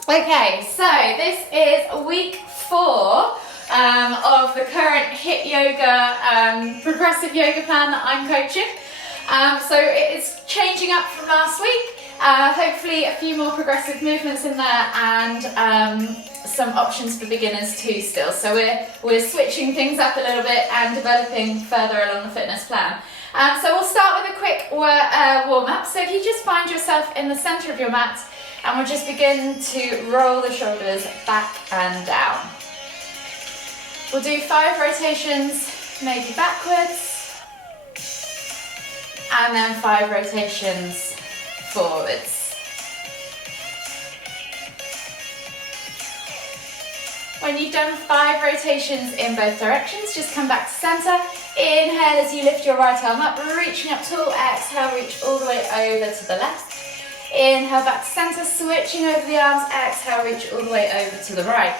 Okay, so this is week 4 of the current HIIT yoga, progressive yoga plan that I'm coaching. So it is changing up from last week. Hopefully a few more progressive movements in there and some options for beginners too still. So we're switching things up a little bit and developing further along the fitness plan. So we'll start with a quick warm-up. So if you just find yourself in the center of your mat, and we'll just begin to roll the shoulders back and down. We'll do 5 rotations, maybe backwards, and then 5 rotations forwards. When you've done 5 rotations in both directions, just come back to center. Inhale as you lift your right arm up, reaching up tall. Exhale, reach all the way over to the left. Inhale back to center, switching over the arms. Exhale, reach all the way over to the right.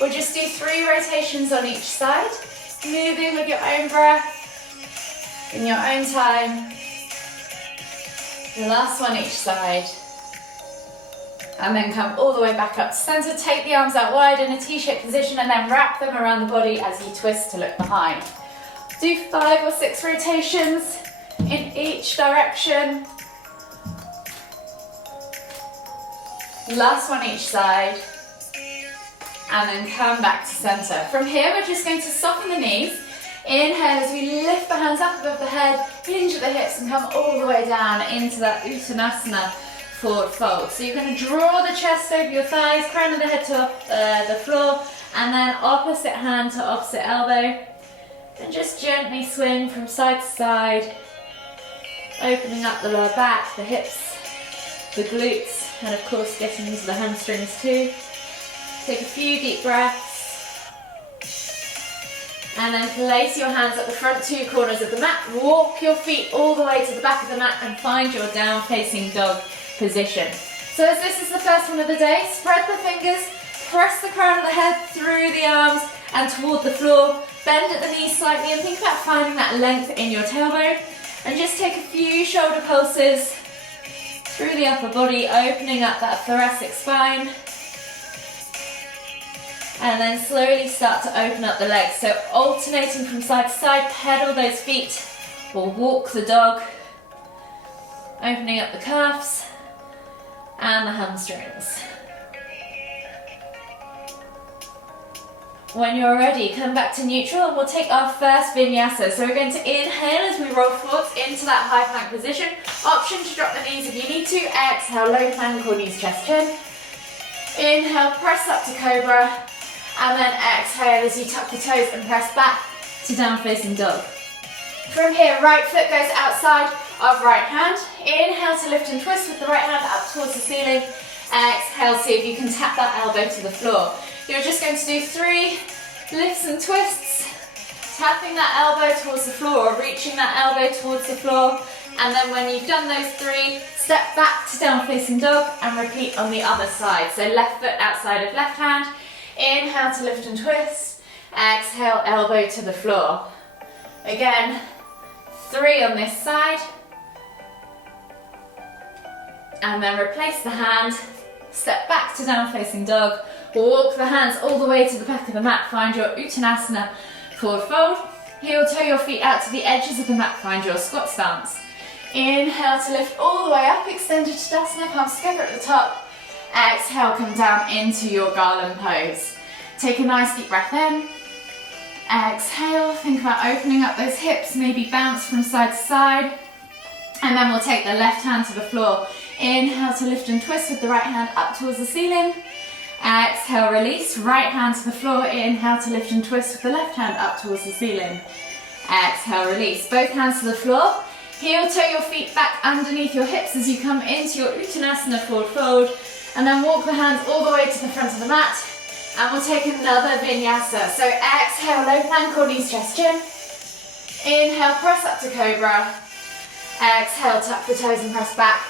We'll just do 3 rotations on each side, moving with your own breath, in your own time. The last one each side. And then come all the way back up to center. Take the arms out wide in a T-shaped position and then wrap them around the body as you twist to look behind. Do 5 or 6 rotations in each direction. Last one each side, and then come back to center. From here, we're just going to soften the knees. Inhale as we lift the hands up above the head, hinge at the hips, and come all the way down into that Uttanasana forward fold. So you're going to draw the chest over your thighs, crown of the head to the floor, and then opposite hand to opposite elbow. And just gently swing from side to side, opening up the lower back, the hips, the glutes, and of course getting into the hamstrings too. Take a few deep breaths and then place your hands at the front 2 corners of the mat. Walk your feet all the way to the back of the mat and find your down facing dog position. So as this is the first one of the day, spread the fingers, press the crown of the head through the arms and toward the floor. Bend at the knees slightly and think about finding that length in your tailbone, and just take a few shoulder pulses through the upper body, opening up that thoracic spine. And then slowly start to open up the legs. So alternating from side to side, pedal those feet or walk the dog. Opening up the calves and the hamstrings. When you're ready, come back to neutral and we'll take our first vinyasa. So we're going to inhale as we roll forwards into that high plank position. Option to drop the knees if you need to. Exhale, low plank or knees, chest, chin. Inhale, press up to cobra. And then exhale as you tuck the toes and press back to down facing dog. From here, right foot goes outside of right hand. Inhale to lift and twist with the right hand up towards the ceiling. Exhale, see if you can tap that elbow to the floor. You're just going to do 3 lifts and twists, tapping that elbow towards the floor or reaching that elbow towards the floor. And then when you've done those 3, step back to down facing dog and repeat on the other side. So left foot outside of left hand. Inhale to lift and twist. Exhale, elbow to the floor. Again, 3 on this side. And then replace the hand. Step back to down facing dog. Walk the hands all the way to the back of the mat. Find your Uttanasana forward fold. Heel toe your feet out to the edges of the mat. Find your squat stance. Inhale to lift all the way up. Extended Tadasana, palms together at the top. Exhale, come down into your garland pose. Take a nice deep breath in. Exhale, think about opening up those hips. Maybe bounce from side to side. And then we'll take the left hand to the floor. Inhale to lift and twist with the right hand up towards the ceiling. Exhale, release, right hand to the floor. Inhale to lift and twist with the left hand up towards the ceiling. Exhale, release, both hands to the floor. Heel toe your feet back underneath your hips as you come into your Uttanasana forward fold. And then walk the hands all the way to the front of the mat. And we'll take another vinyasa. So exhale, low plank or knees, chest, chin. Inhale, press up to cobra. Exhale, tuck the toes and press back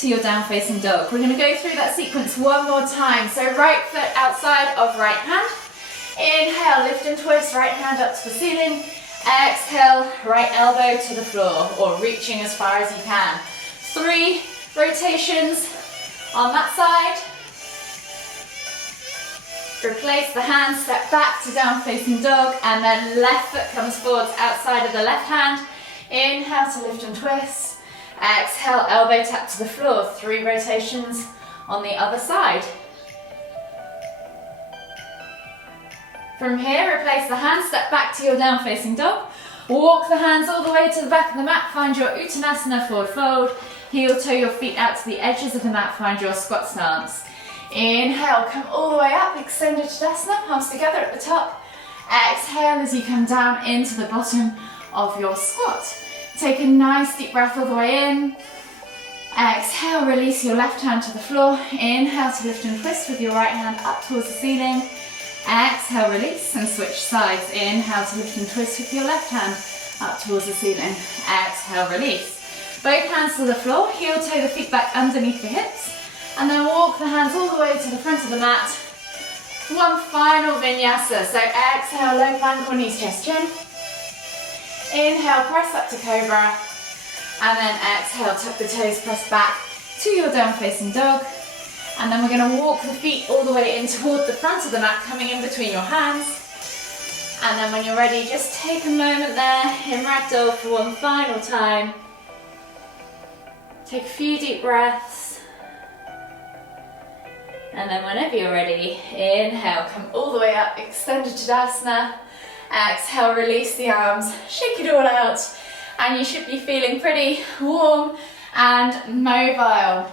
to your down facing dog. We're going to go through that sequence one more time. So right foot outside of right hand. Inhale, lift and twist, right hand up to the ceiling. Exhale, right elbow to the floor or reaching as far as you can. 3 rotations on that side. Replace the hand, step back to down facing dog, and then left foot comes forwards outside of the left hand. Inhale to lift and twist. Exhale, elbow tap to the floor. 3 rotations on the other side. From here, replace the hand, step back to your down facing dog. Walk the hands all the way to the back of the mat, find your uttanasana, forward fold. Heel toe your feet out to the edges of the mat, find your squat stance. Inhale, come all the way up, extended Tadasana, palms together at the top. Exhale as you come down into the bottom of your squat. Take a nice deep breath all the way in. Exhale, release your left hand to the floor. Inhale to lift and twist with your right hand up towards the ceiling. Exhale, release and switch sides. Inhale to lift and twist with your left hand up towards the ceiling. Exhale, release. Both hands to the floor, heel toe the feet back underneath the hips. And then walk the hands all the way to the front of the mat. One final vinyasa. So exhale, low plank or knees, chest, chin. Inhale, press up to cobra. And then exhale, tuck the toes, press back to your down facing dog. And then we're going to walk the feet all the way in toward the front of the mat, coming in between your hands. And then when you're ready, just take a moment there in ragdoll for one final time. Take a few deep breaths. And then whenever you're ready, inhale, come all the way up, extended Tadasana. Exhale, release the arms, shake it all out. And you should be feeling pretty warm and mobile.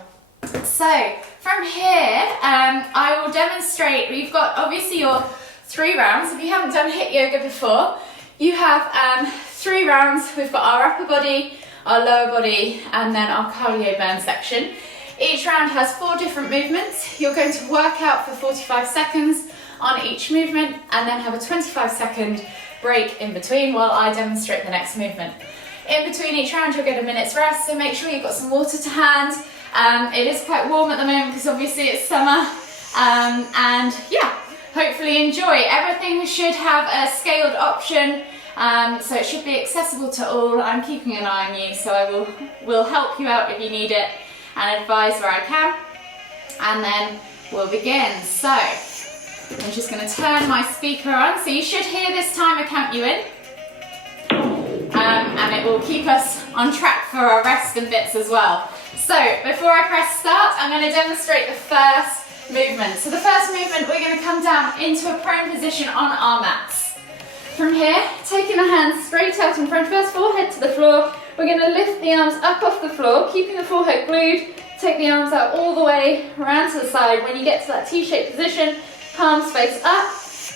So from here, I will demonstrate. We've got obviously your 3 rounds. If you haven't done HIIT yoga before, you have 3 rounds. We've got our upper body, our lower body, and then our cardio burn section. Each round has 4 different movements. You're going to work out for 45 seconds on each movement and then have a 25-second break in between while I demonstrate the next movement. In between each round, you'll get a minute's rest, so make sure you've got some water to hand. It is quite warm at the moment because obviously it's summer. And yeah, hopefully enjoy. Everything should have a scaled option, so it should be accessible to all. I'm keeping an eye on you, so I will help you out if you need it and advise where I can. And then we'll begin. So I'm just going to turn my speaker on, so you should hear this timer count you in. And it will keep us on track for our rest and bits as well. So before I press start, I'm going to demonstrate the first movement. So the first movement, we're going to come down into a prone position on our mats. From here, taking the hands straight out in front of us, forehead to the floor, we're going to lift the arms up off the floor, keeping the forehead glued. Take the arms out all the way around to the side. When you get to that T-shaped position, palms face up,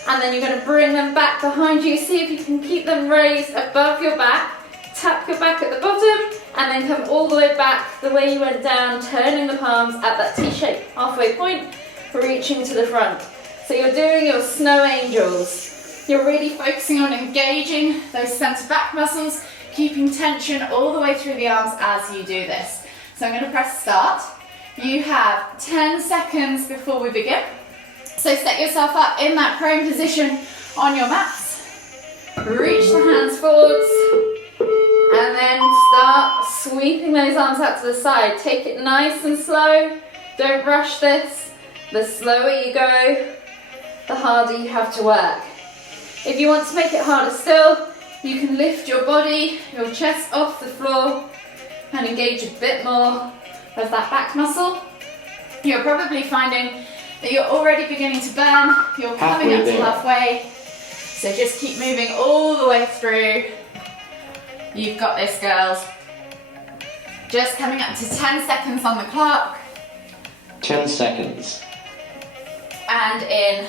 and then you're going to bring them back behind you. See if you can keep them raised above your back. Tap your back at the bottom, and then come all the way back the way you went down, turning the palms at that T-shaped halfway point, reaching to the front. So you're doing your snow angels. You're really focusing on engaging those center back muscles, keeping tension all the way through the arms as you do this. So I'm going to press start. You have 10 seconds before we begin. So set yourself up in that prone position on your mats. Reach the hands forwards. And then start sweeping those arms out to the side. Take it nice and slow. Don't rush this. The slower you go, the harder you have to work. If you want to make it harder still, you can lift your body, your chest off the floor and engage a bit more of that back muscle. You're probably finding that you're already beginning to burn. You're coming up to halfway. So just keep moving all the way through. You've got this, girls. Just coming up to 10 seconds on the clock. 10 seconds. And in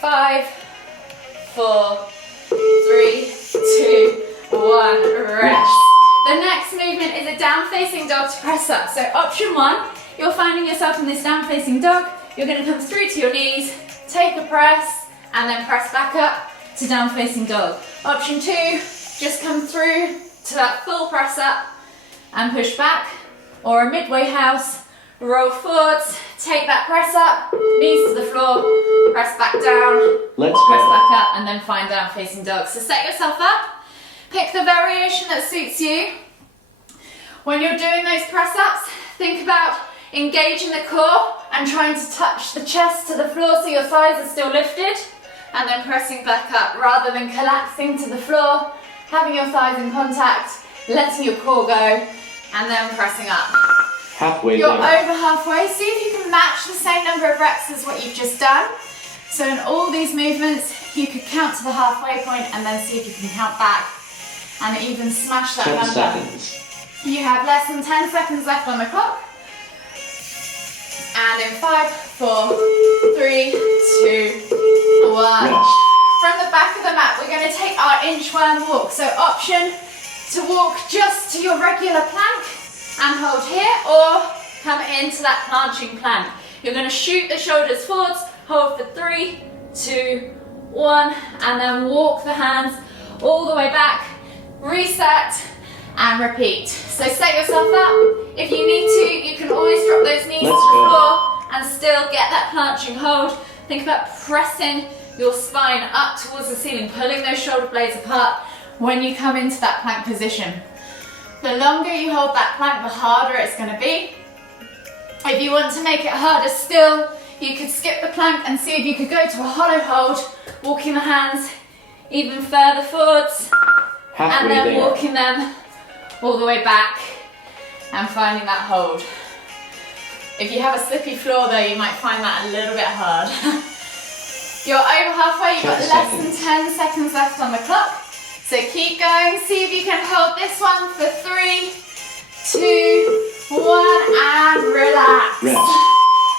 5, 4, 3, 2, 1, rest. The next movement is a down facing dog to press up. So option 1, you're finding yourself in this down facing dog. You're going to come through to your knees, take a press, and then press back up to down facing dog. Option 2, just come through to that full press up and push back, or a midway house, roll forwards, take that press up, knees to the floor, press back down, press back up, and then find down facing dog. So set yourself up, pick the variation that suits you. When you're doing those press ups, think about engaging the core and trying to touch the chest to the floor so your thighs are still lifted, and then pressing back up rather than collapsing to the floor, having your thighs in contact, letting your core go, and then pressing up. Halfway You're there. over halfway. See if you can match the same number of reps as what you've just done. So in all these movements, you could count to the halfway point and then see if you can count back and even smash that 10 number. seconds. You have less than 10 seconds left on the clock. And in 5, 4, 3, 2, 1. Rest. From the back of the mat, we're going to take our inchworm walk. So option to walk just to your regular plank and hold here, or come into that planching plank. You're going to shoot the shoulders forwards, hold for 3, 2, 1, and then walk the hands all the way back, reset, and repeat. So set yourself up. If you need to, you can always drop those knees to the floor and still get that planching hold. Think about pressing your spine up towards the ceiling, pulling those shoulder blades apart when you come into that plank position. The longer you hold that plank, the harder it's going to be. If you want to make it harder still, you could skip the plank and see if you could go to a hollow hold, walking the hands even further forwards, and then walking them all the way back and finding that hold. If you have a slippy floor though, you might find that a little bit hard. You're over halfway, you've got less than 10 seconds left on the clock. So keep going, see if you can hold this one for 3, 2, 1, and relax. Rest.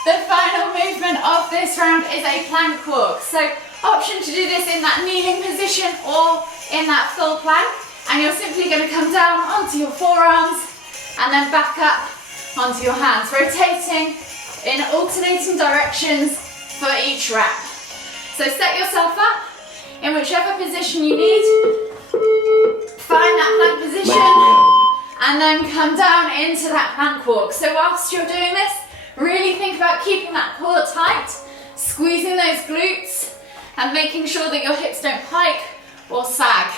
The final movement of this round is a plank walk. So option to do this in that kneeling position or in that full plank. And you're simply going to come down onto your forearms and then back up onto your hands, rotating in alternating directions for each rep. So set yourself up in whichever position you need. Find that plank position and then come down into that plank walk. So whilst you're doing this, really think about keeping that core tight, squeezing those glutes and making sure that your hips don't pike or sag.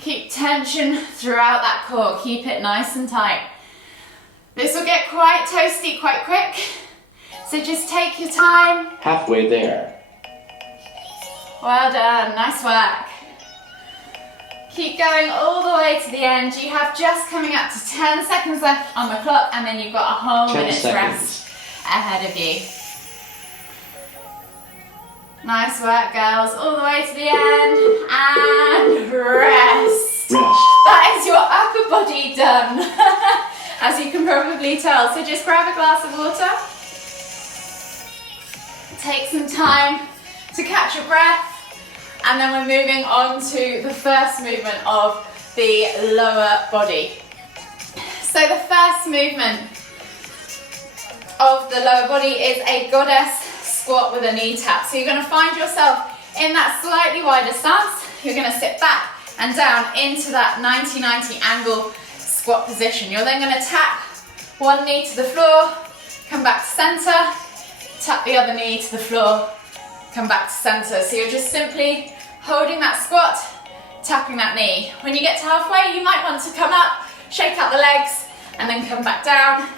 Keep tension throughout that core, keep it nice and tight. This will get quite toasty quite quick, so just take your time. Halfway there. Well done, nice work. Keep going all the way to the end. You have just coming up to 10 seconds left on the clock, and then you've got a whole 10 minute's seconds. rest ahead of you. Nice work, girls. All the way to the end, and rest. Rest. That is your upper body done, as you can probably tell. So just grab a glass of water. Take some time to catch your breath. And then we're moving on to the first movement of the lower body. So the first movement of the lower body is a goddess squat with a knee tap. So you're going to find yourself in that slightly wider stance. You're going to sit back and down into that 90-90 angle squat position. You're then going to tap one knee to the floor, come back to center, tap the other knee to the floor, come back to center. So you're just simply holding that squat, tapping that knee. When you get to halfway, you might want to come up, shake out the legs, and then come back down.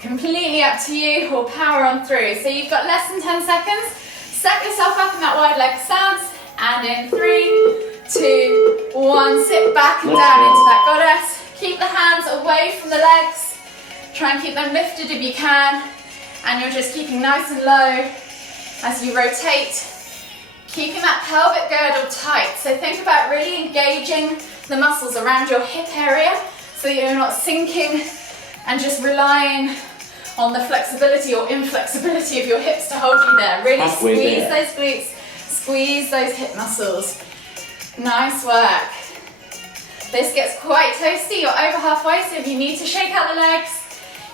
Completely up to you, or power on through. So you've got less than 10 seconds. Set yourself up in that wide leg stance, and in 3, 2, 1, sit back and down into that goddess. Keep the hands away from the legs. Try and keep them lifted if you can. And you're just keeping nice and low as you rotate, keeping that pelvic girdle tight. So think about really engaging the muscles around your hip area so that you're not sinking and just relying on the flexibility or inflexibility of your hips to hold you there. Really squeeze those glutes, squeeze those hip muscles. Nice work. This gets quite toasty. You're over halfway, so if you need to shake out the legs,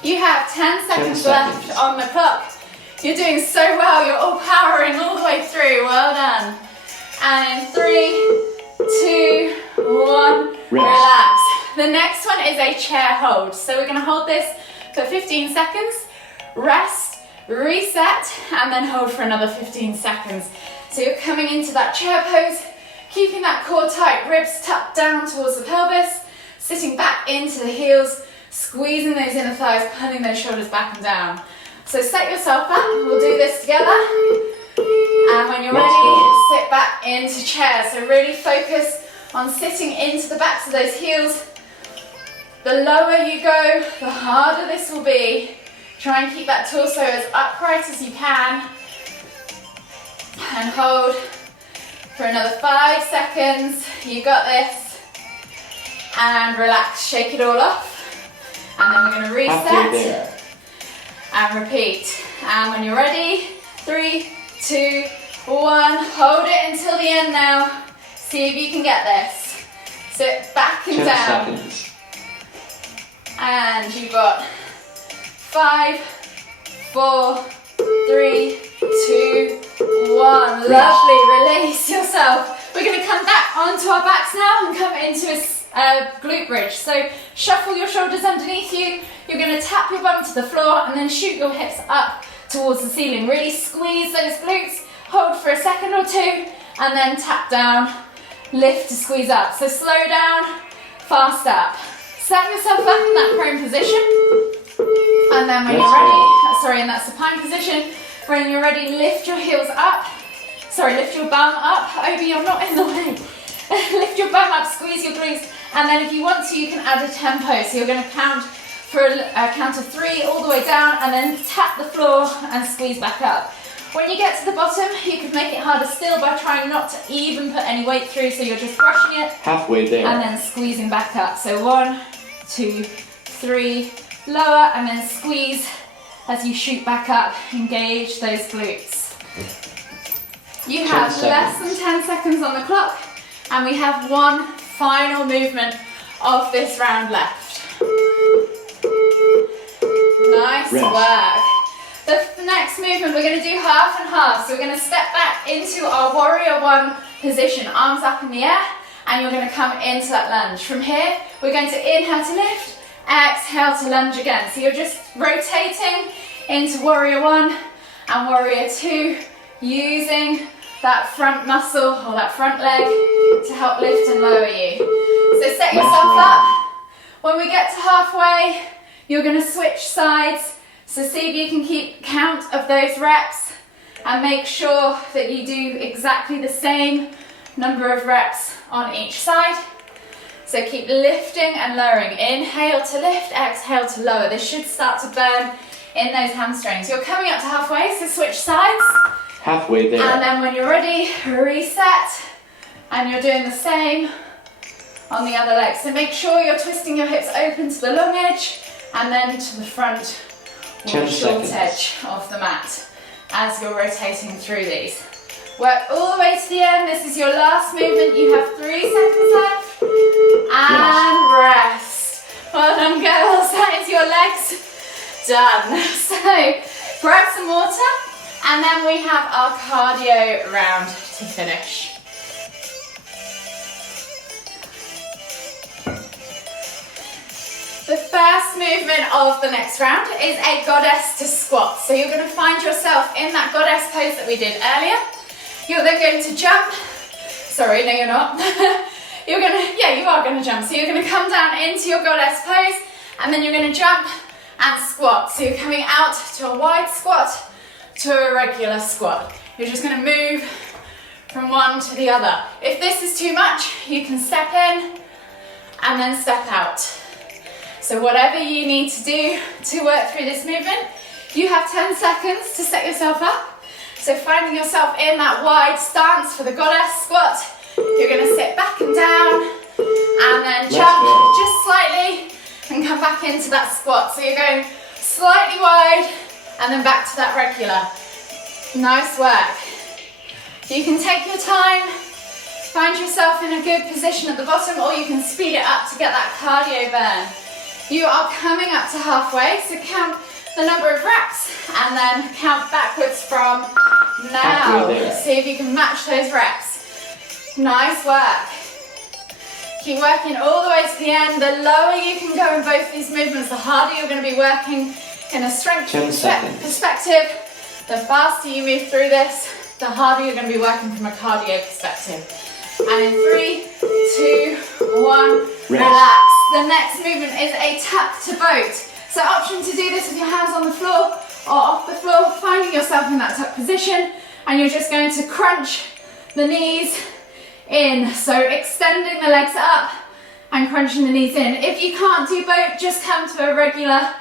you have 10 seconds left on the clock. You're doing so well. You're all powering all the way through. Well done. And in 3, 2, 1, relax. The next one is a chair hold. So we're going to hold this for 15 seconds, rest, reset, and then hold for another 15 seconds. So you're coming into that chair pose, keeping that core tight, ribs tucked down towards the pelvis, sitting back into the heels, squeezing those inner thighs, pulling those shoulders back and down. So set yourself up, we'll do this together. And when you're ready, sit back into chair. So really focus on sitting into the backs of those heels. The lower you go, the harder this will be. Try and keep that torso as upright as you can. And hold for another 5 seconds. You got this. And relax, shake it all off. And then we're going to reset and repeat. And when you're ready, 3, 2, 1. Hold it until the end now. See if you can get this. Sit back and 10 down. seconds. And you've got 5, 4, 3, 2, 1. Lovely, release yourself. We're going to come back onto our backs now and come into a glute bridge. So shuffle your shoulders underneath you. You're going to tap your bum to the floor and then shoot your hips up towards the ceiling. Really squeeze those glutes. Hold for a second or two and then tap down. Lift to squeeze up. So slow down, fast up. Set yourself up in that prone position. And then when you're ready, in that supine position, when you're ready, lift your heels up. Lift your bum up. Obi, you're not in the way. Lift your bum up, squeeze your glutes. And then if you want to, you can add a tempo. So you're going to count for a count of 3 all the way down and then tap the floor and squeeze back up. When you get to the bottom, you can make it harder still by trying not to even put any weight through, so you're just brushing it. Halfway there. And then squeezing back up. So 1, 2, 3, lower, and then squeeze as you shoot back up. Engage those glutes. You have less than 10 seconds on the clock, and we have one final movement of this round left. Nice work. The next movement, we're going to do half and half. So we're going to step back into our warrior one position, arms up in the air, and you're going to come into that lunge. From here, we're going to inhale to lift, exhale to lunge again. So you're just rotating into warrior one and warrior two, using that front muscle or that front leg to help lift and lower you. So set yourself up. When we get to halfway, you're going to switch sides. So see if you can keep count of those reps and make sure that you do exactly the same number of reps on each side. So keep lifting and lowering. Inhale to lift, exhale to lower. This should start to burn in those hamstrings. You're coming up to halfway, so switch sides. Halfway there. And then when you're ready, reset. And you're doing the same on the other leg. So make sure you're twisting your hips open to the long edge and then to the front or the short edge of the mat as you're rotating through these. Work all the way to the end. This is your last movement. You have 3 seconds left. And rest. Well done, girls. That is your legs done. So grab some water and then we have our cardio round to finish. The first movement of the next round is a goddess to squat. So you're going to find yourself in that goddess pose that we did earlier. You're then going to jump. Sorry, no you're not. You are going to jump. So you're going to come down into your goddess pose and then you're going to jump and squat. So you're coming out to a wide squat to a regular squat. You're just going to move from one to the other. If this is too much, you can step in and then step out. So whatever you need to do to work through this movement, you have 10 seconds to set yourself up. So finding yourself in that wide stance for the goddess squat, you're going to sit back and down and then jump just slightly and come back into that squat. So you're going slightly wide and then back to that regular. Nice work. You can take your time, find yourself in a good position at the bottom, or you can speed it up to get that cardio burn. You are coming up to halfway, so count the number of reps and then count backwards from now. See if you can match those reps. Nice work. Keep working all the way to the end. The lower you can go in both these movements, the harder you're going to be working in a strength perspective. The faster you move through this, the harder you're going to be working from a cardio perspective. And in 3, 2, 1, relax. The next movement is a tap to boat. So option to do this with your hands on the floor or off the floor, finding yourself in that tuck position, and you're just going to crunch the knees in. So extending the legs up and crunching the knees in. If you can't do both, just come to a regular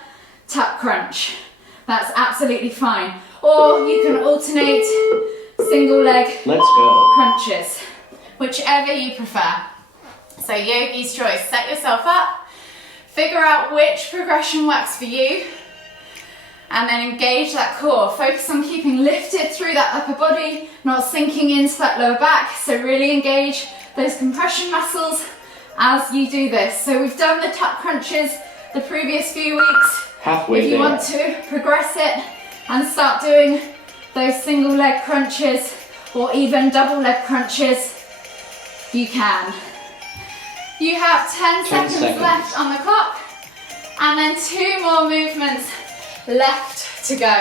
tuck crunch. That's absolutely fine. Or you can alternate single leg crunches, whichever you prefer. So yogi's choice, set yourself up, figure out which progression works for you, and then engage that core. Focus on keeping lifted through that upper body, not sinking into that lower back. So really engage those compression muscles as you do this. So we've done the tuck crunches the previous few weeks. Halfway if you want to progress it and start doing those single leg crunches or even double leg crunches, you can. You have 10 seconds left on the clock, and then 2 more movements left to go.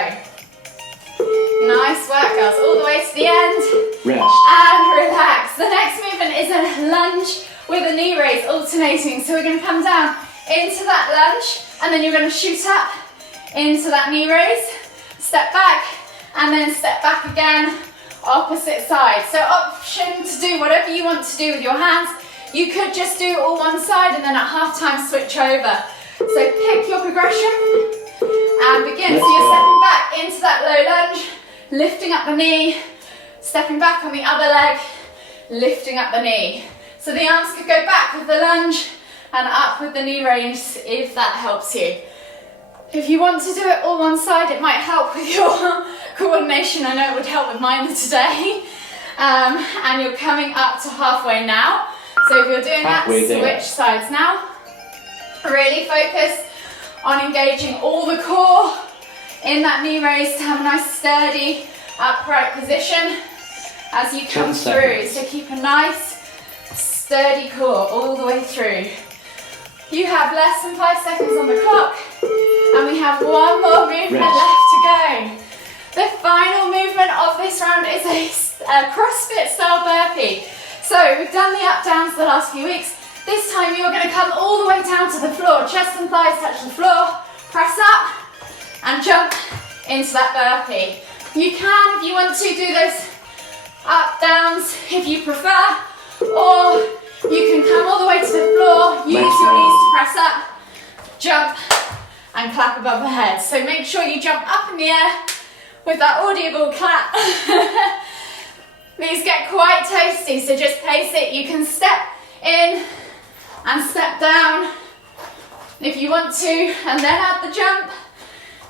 Nice work, girls, all the way to the end. Rest. And relax. The next movement is a lunge with a knee raise, alternating. So we're going to come down into that lunge, and then you're going to shoot up into that knee raise, step back, and then step back again, opposite side. So option to do whatever you want to do with your hands. You could just do all one side and then at half time switch over. So pick your progression and begin. So you're stepping back into that low lunge, lifting up the knee, stepping back on the other leg, lifting up the knee. So the arms could go back with the lunge and up with the knee raise if that helps you. If you want to do it all one side, it might help with your coordination. I know it would help with mine today. And you're coming up to halfway now. So if you're doing that, switch sides now. Really focus on engaging all the core in that knee raise to have a nice sturdy upright position as you come through. So keep a nice sturdy core all the way through. You have less than 5 seconds on the clock, and we have 1 more movement left to go. The final movement of this round is a CrossFit style burpee. So we've done the up downs the last few weeks. This time you're going to come all the way down to the floor, chest and thighs touch the floor, press up and jump into that burpee. You can, if you want to, do those up downs if you prefer, or you can come all the way to the floor, use your knees to press up, jump and clap above the head. So make sure you jump up in the air with that audible clap. These get quite tasty, so just pace it. You can step in and step down if you want to, and then add the jump.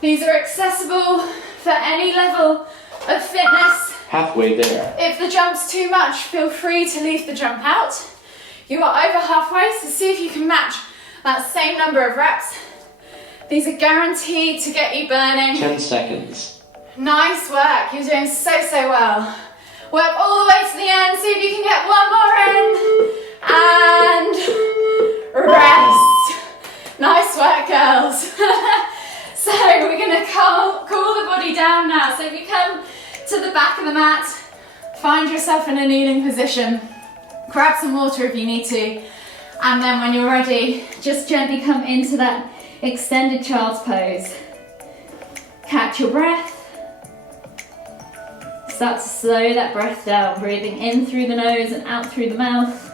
These are accessible for any level of fitness. Halfway there. If the jump's too much, feel free to leave the jump out. You are over halfway, so see if you can match that same number of reps. These are guaranteed to get you burning. 10 seconds. Nice work, you're doing so well. Work all the way to the end, see if you can get 1 more in. And rest. Nice work, girls. So we're going to cool the body down now. So if you come to the back of the mat, find yourself in a kneeling position. Grab some water if you need to. And then when you're ready, just gently come into that extended child's pose. Catch your breath. Start to slow that breath down, breathing in through the nose and out through the mouth.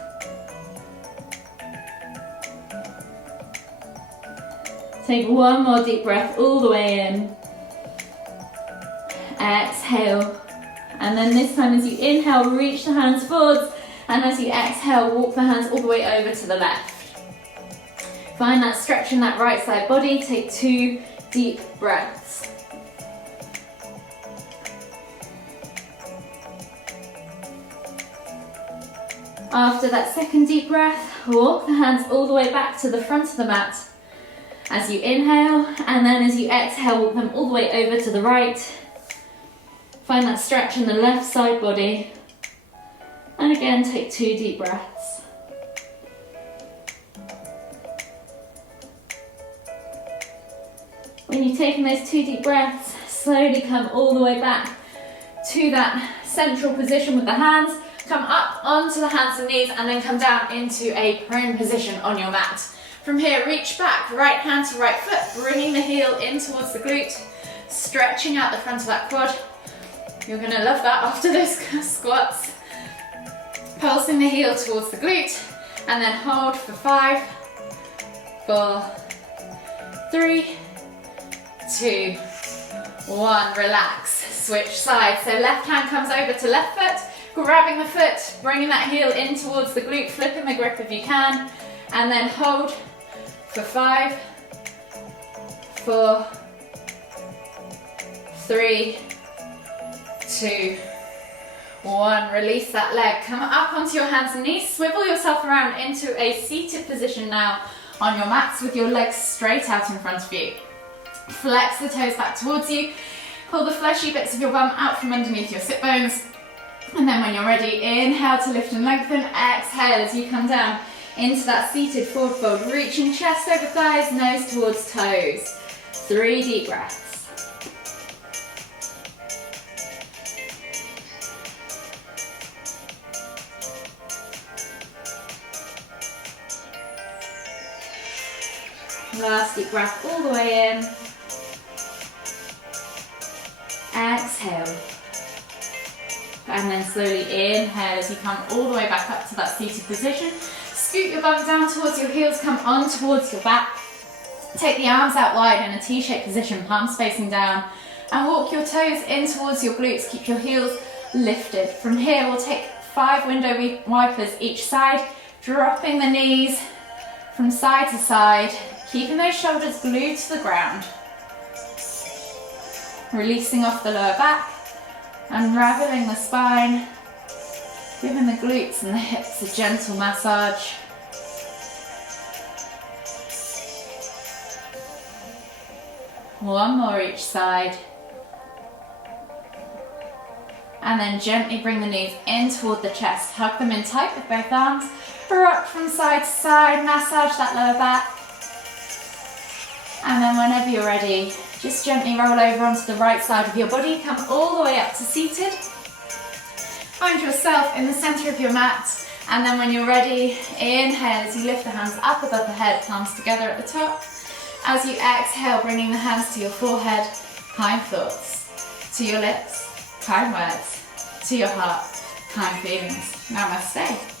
Take 1 more deep breath all the way in. Exhale. And then this time as you inhale, reach the hands forwards. And as you exhale, walk the hands all the way over to the left. Find that stretch in that right side body. Take 2 deep breaths. After that second deep breath, walk the hands all the way back to the front of the mat as you inhale, and then as you exhale, walk them all the way over to the right. Find that stretch in the left side body. And again, take 2 deep breaths. When you've taken those 2 deep breaths, slowly come all the way back to that central position with the hands. Come up onto the hands and knees and then come down into a prone position on your mat. From here, reach back, right hand to right foot, bringing the heel in towards the glute, stretching out the front of that quad. You're gonna love that after those squats. Pulsing the heel towards the glute, and then hold for 5, 4, 3, 2, 1. Relax, switch sides. So left hand comes over to left foot, grabbing the foot, bringing that heel in towards the glute, flipping the grip if you can, and then hold for 5, 4, 3, 2, 1. Release that leg. Come up onto your hands and knees. Swivel yourself around into a seated position now on your mats with your legs straight out in front of you. Flex the toes back towards you. Pull the fleshy bits of your bum out from underneath your sit bones. And then when you're ready, inhale to lift and lengthen. Exhale as you come down into that seated forward fold, reaching chest over thighs, nose towards toes. 3 deep breaths. Last deep breath all the way in. Exhale. And then slowly inhale as you come all the way back up to that seated position. Scoot your bum down towards your heels, come on towards your back. Take the arms out wide in a T-shaped position, palms facing down. And walk your toes in towards your glutes, keep your heels lifted. From here we'll take 5 window wipers each side, dropping the knees from side to side, keeping those shoulders glued to the ground. Releasing off the lower back, unraveling the spine, giving the glutes and the hips a gentle massage. One more each side. And then gently bring the knees in toward the chest. Hug them in tight with both arms. Rock from side to side, massage that lower back. And then whenever you're ready, just gently roll over onto the right side of your body. Come all the way up to seated. Find yourself in the center of your mat. And then when you're ready, inhale as you lift the hands up above the head, palms together at the top. As you exhale, bringing the hands to your forehead, kind thoughts. To your lips, kind words. To your heart, kind feelings. Namaste.